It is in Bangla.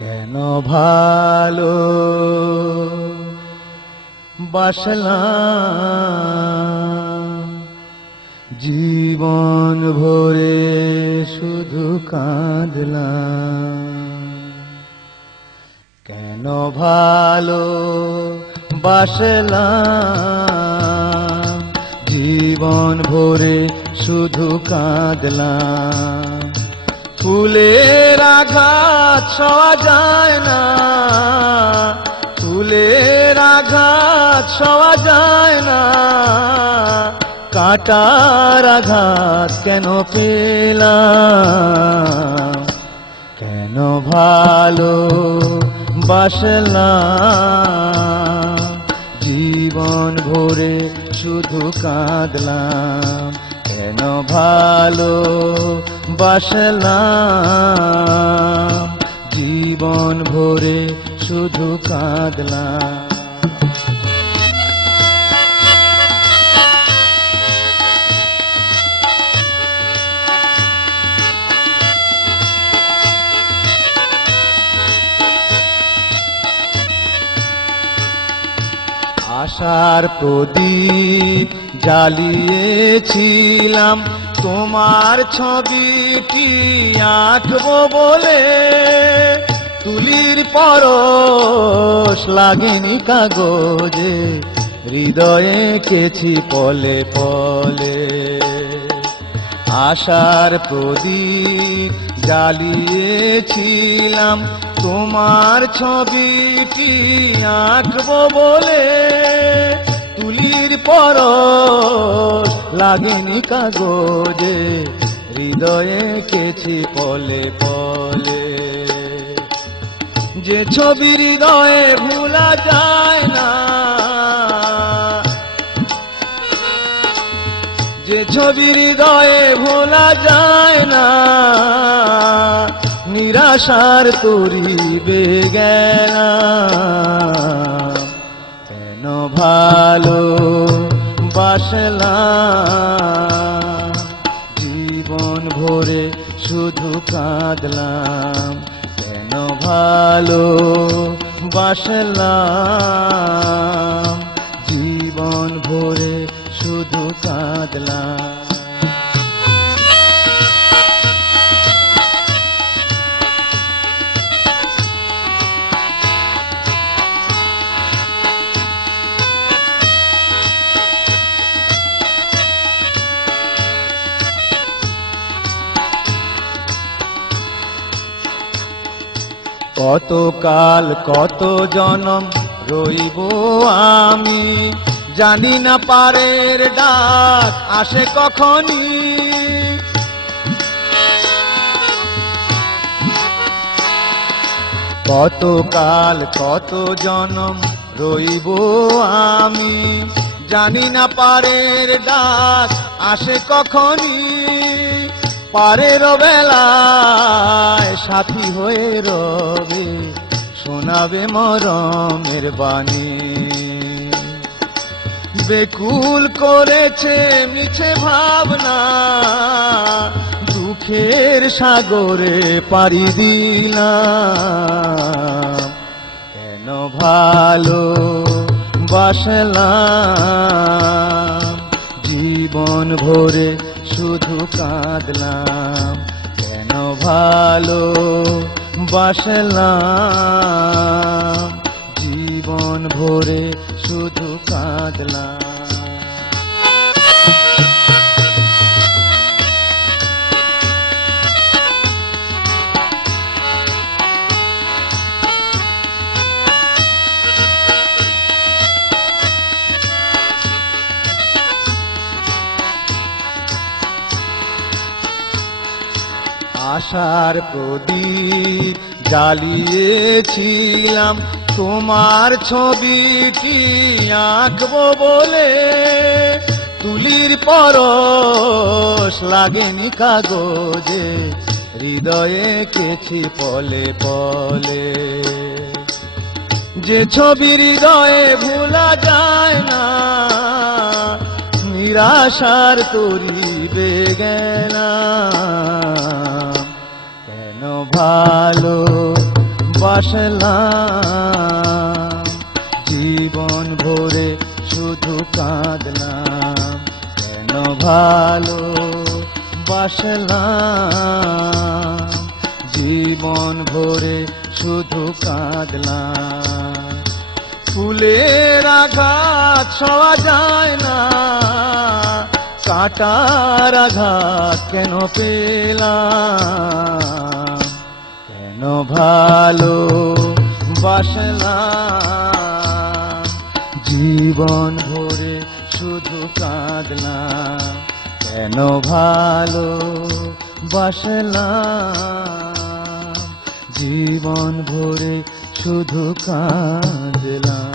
কেন ভালো বাসলাম জীবন ভরে শুধু কাঁদলাম। কেন ভালো বাসলাম জীবন ভরে শুধু কাঁদলাম। ফুলের আঘাত সওয়া যায় না, ফুলের আঘাত সওয়া যায় না, কাঁটার আঘাত কেন পেলাম। কেন ভালো বাসলাম জীবন ভরে শুধু কাঁদলাম। কেন ভালো বাসলাম জীবন ভরে শুধু কাঁদলাম। আশার প্রদীপ জ্বালিয়েছিলাম তোমার ছবিটি আঁকবো বলে, তুলির পরশ লাগেনি কাগজে, হৃদয়ে এঁকেছি পলে পলে। আশার প্রদীপ জ্বালিয়েছিলাম তোমার ছবিটি আঁকবো বলে, তুলির পরশ লাগেনি কাগজে, হৃদয়ে এঁকেছি পলে পলে। যে ছবি হৃদয়ে ভোলা যায় না, যে ছবি হৃদয়ে ভোলা যায় না, নিরাশার তরি বেগেলাম। কেন ভালো বাসলাম জীবন ভরে শুধু কাঁদলাম। কেন ভালো বাসলাম জীবন ভরে শুধু কাঁদলাম। কত কাল কত জনম রইব আমি, জানি না পারের ডাক আসে কখনই। কত কাল কত জনম রইব আমি, জানি না পারের ডাক আসে কখনই। পারের বেলায় সাথী হয়ে রবে, শোনাবে মরমের বাণী। বেকুল করেছে মিছে ভাবনা, দুঃখের সাগরে পাড়ি দিলাম। কেন ভালো বাসলাম জীবন ভরে শুধু কাঁদলাম। কেন ভালো বাসলাম জীবন ভরে শুধু কাঁদলাম। আশার প্রদীপ জ্বালিয়েছিলাম তোমার ছবিটি আঁকবো বলে, তুলির পরশ লাগেনি কাগজে, হৃদয়ে এঁকেছি পলে পলে। যে ছবি হৃদয়ে ভোলা যায় না, নিরাশার তরি বেগেলাম। কেন ভালো ভালো বাসলাম, জীবন ভরে শুধু কাঁদলাম। ফুলের আঘাত সওয়া যায় না, কাঁটার আঘাত কেন পেলাম? কেন ভালো বাসলাম, জীবন ভরে শুধু কাঁদলাম। কেন ভালো বাসলাম, জীবন ভরে শুধু কাঁদলাম।